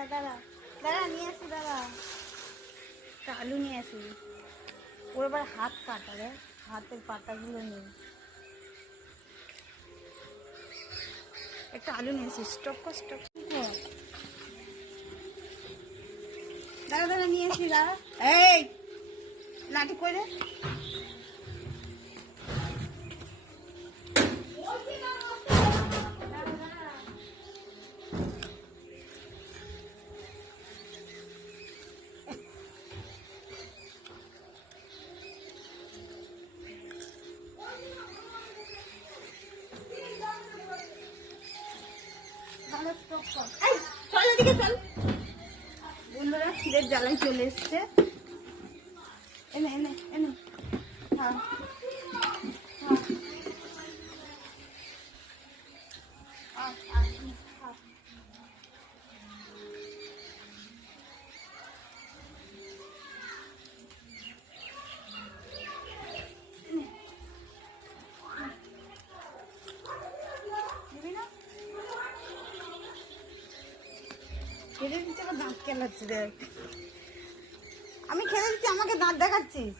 দাঁড়া দাঁড়া দাঁড়া নিয়ে আসি, দাঁড়া একটা আলু নিয়ে আসি। ওর এবার হাত কাটা রে, হাতের পাটাগুলো নেই। একটা আলু নিয়ে আসি, স্টপ কর স্টপ। দাঁড়া দাঁড়া নিয়ে আসি, দাঁড়া। এই লাঠি করে বন্ধুরা খিদের জ্বালায় চলে এসছে। এনে এনে এনে হ্যাঁ খেতে দিচ্ছে, আবার দাঁত কেলাচ্ছে দেখ। আমি খেতে দিচ্ছি, আমাকে দাঁত দেখাচ্ছিস।